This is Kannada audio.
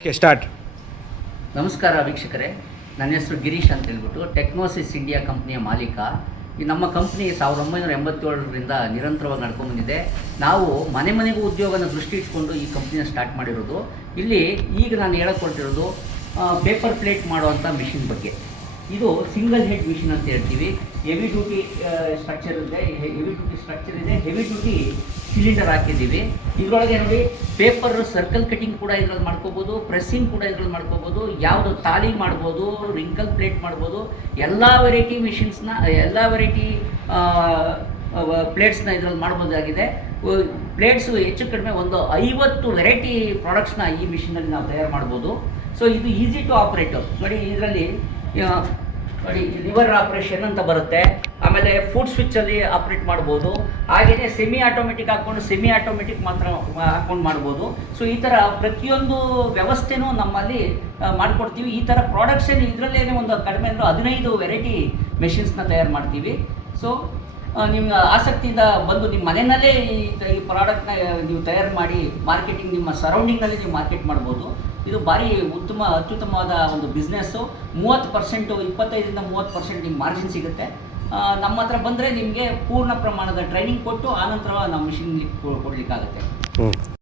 ಸ್ಟಾರ್ಟ್. ನಮಸ್ಕಾರ ವೀಕ್ಷಕರೇ, ನನ್ನ ಹೆಸರು ಗಿರೀಶ್ ಅಂತ ಹೇಳ್ಬಿಟ್ಟು ಟೆಕ್ನೋಸಿಸ್ ಇಂಡಿಯಾ ಕಂಪ್ನಿಯ ಮಾಲೀಕ. ಈ ನಮ್ಮ ಕಂಪ್ನಿ 1987ರಿಂದ ನಿರಂತರವಾಗಿ ನಡ್ಕೊಂಡ್ಬಂದಿದೆ. ನಾವು ಮನೆ ಮನೆಗೂ ಉದ್ಯೋಗನ ದೃಷ್ಟಿ ಇಟ್ಕೊಂಡು ಈ ಕಂಪ್ನಿನ ಸ್ಟಾರ್ಟ್ ಮಾಡಿರೋದು. ಇಲ್ಲಿ ಈಗ ನಾನು ಹೇಳಕೊಟ್ಟಿರೋದು ಪೇಪರ್ ಪ್ಲೇಟ್ ಮಾಡುವಂಥ ಮಿಷಿನ್ ಬಗ್ಗೆ. ಇದು ಸಿಂಗಲ್ ಹೆಡ್ ಮಿಷಿನ್ ಅಂತ ಹೇಳ್ತೀವಿ. ಹೆವಿ ಡ್ಯೂಟಿ ಸ್ಟ್ರಕ್ಚರ್ ಇದೆ, ಹೆವಿ ಡ್ಯೂಟಿ ಸಿಲಿಂಡರ್ ಹಾಕಿದ್ದೀವಿ. ಇದರೊಳಗೆ ನೋಡಿ ಪೇಪರ್ ಸರ್ಕಲ್ ಕಟಿಂಗ್ ಕೂಡ ಇದ್ರಲ್ಲಿ ಮಾಡ್ಕೋಬೋದು, ಪ್ರೆಸ್ಸಿಂಗ್ ಕೂಡ ಇದ್ರಲ್ಲಿ ಮಾಡ್ಕೋಬೋದು, ಯಾವುದು ತಾಲಿ ಮಾಡ್ಬೋದು, ರಿಂಕಲ್ ಪ್ಲೇಟ್ ಮಾಡ್ಬೋದು. ಎಲ್ಲ ವೆರೈಟಿ ಮಿಷಿನ್ಸ್ನ, ಎಲ್ಲ ವೆರೈಟಿ ಪ್ಲೇಟ್ಸ್ನ ಇದರಲ್ಲಿ ಮಾಡ್ಬೋದಾಗಿದೆ. ಪ್ಲೇಟ್ಸು ಹೆಚ್ಚು ಕಡಿಮೆ ಒಂದು 50 ವೆರೈಟಿ ಪ್ರಾಡಕ್ಟ್ಸ್ನ ಈ ಮಿಷಿನಲ್ಲಿ ನಾವು ತಯಾರು ಮಾಡ್ಬೋದು. ಸೊ ಇದು ಈಸಿ ಟು ಆಪ್ರೇಟು. ನೋಡಿ ಇದರಲ್ಲಿ ನೋಡಿ ಲಿವರ್ ಆಪ್ರೇಷನ್ ಅಂತ ಬರುತ್ತೆ. ಆಮೇಲೆ ಫುಡ್ ಸ್ವಿಚ್ಚಲ್ಲಿ ಆಪ್ರೇಟ್ ಮಾಡ್ಬೋದು. ಹಾಗೆಯೇ ಸೆಮಿ ಆಟೋಮೆಟಿಕ್ ಹಾಕ್ಕೊಂಡು ಸೆಮಿ ಆಟೋಮೆಟಿಕ್ ಮಾತ್ರ ಹಾಕ್ಕೊಂಡು ಮಾಡ್ಬೋದು. ಸೊ ಈ ಥರ ಪ್ರತಿಯೊಂದು ವ್ಯವಸ್ಥೆನೂ ನಮ್ಮಲ್ಲಿ ಮಾಡಿಕೊಡ್ತೀವಿ. ಈ ಥರ ಪ್ರಾಡಕ್ಟ್ಸನ್ನು ಇದರಲ್ಲೇ ಒಂದು ಕಡಿಮೆ ಅಂದರೂ 15 ವೆರೈಟಿ ಮೆಷಿನ್ಸ್ನ ತಯಾರು ಮಾಡ್ತೀವಿ. ಸೊ ನಿಮ್ಮ ಆಸಕ್ತಿಯಿಂದ ಬಂದು ನಿಮ್ಮ ಮನೆಯಲ್ಲೇ ಈ ಪ್ರಾಡಕ್ಟ್ನ ನೀವು ತಯಾರು ಮಾಡಿ ಮಾರ್ಕೆಟಿಂಗ್ ನಿಮ್ಮ ಸರೌಂಡಿಂಗ್ನಲ್ಲಿ ನೀವು ಮಾರ್ಕೆಟ್ ಮಾಡ್ಬೋದು. ಇದು ಭಾರಿ ಅತ್ಯುತ್ತಮವಾದ ಒಂದು ಬಿಸ್ನೆಸ್ಸು. 30%, 25ರಿಂದ 30% ನಿಮ್ಗೆ ಮಾರ್ಜಿನ್ ಸಿಗುತ್ತೆ. ನಮ್ಮ ಹತ್ರ ಬಂದರೆ ನಿಮಗೆ ಪೂರ್ಣ ಪ್ರಮಾಣದ ಟ್ರೈನಿಂಗ್ ಕೊಟ್ಟು ಆನಂತರ ನಾವು ಮಿಷಿನ್ ಕೊಡಲಿಕ್ಕಾಗುತ್ತೆ.